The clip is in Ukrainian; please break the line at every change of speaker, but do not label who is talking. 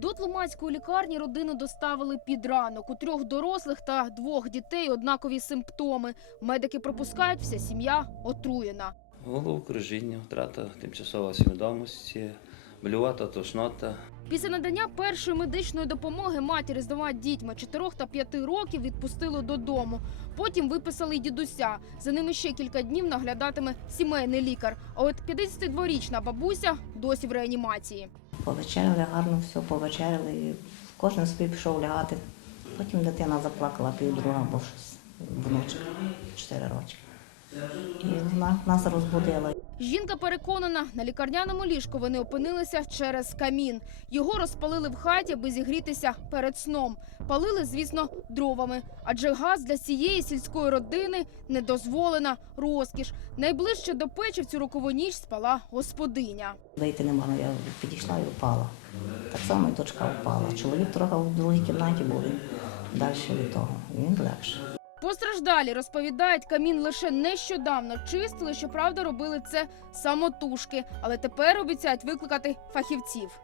До Тлумацької лікарні родину доставили під ранок. У трьох дорослих та двох дітей однакові симптоми. Медики пропускають, вся сім'я отруєна.
Головокружіння, втрата тимчасової свідомості, блювата, тошнота.
Після надання першої медичної допомоги матері з двома дітьми 4 та 5 років відпустили додому. Потім виписали й дідуся. За ними ще кілька днів наглядатиме сімейний лікар. А от 52-річна бабуся досі в реанімації.
Повечеряли гарно, все повечеряли. і Кожен собі пішов лягати. Потім дитина заплакала півдруга, бо щось внучка чотири роки. І вона нас розбудила.
Жінка переконана, на лікарняному ліжку вони опинилися через камін. Його розпалили в хаті, аби зігрітися перед сном. Палили, звісно, дровами, адже газ для цієї сільської родини недозволена розкіш. Найближче до печі в цю рокову ніч спала господиня.
Вийти не можна, я підійшла і впала. Так само і дочка впала. Чоловік трохи в другій кімнаті був далі від того. Він легше.
Постраждалі розповідають, камін лише нещодавно чистили. Щоправда, робили це самотужки, але тепер обіцяють викликати фахівців.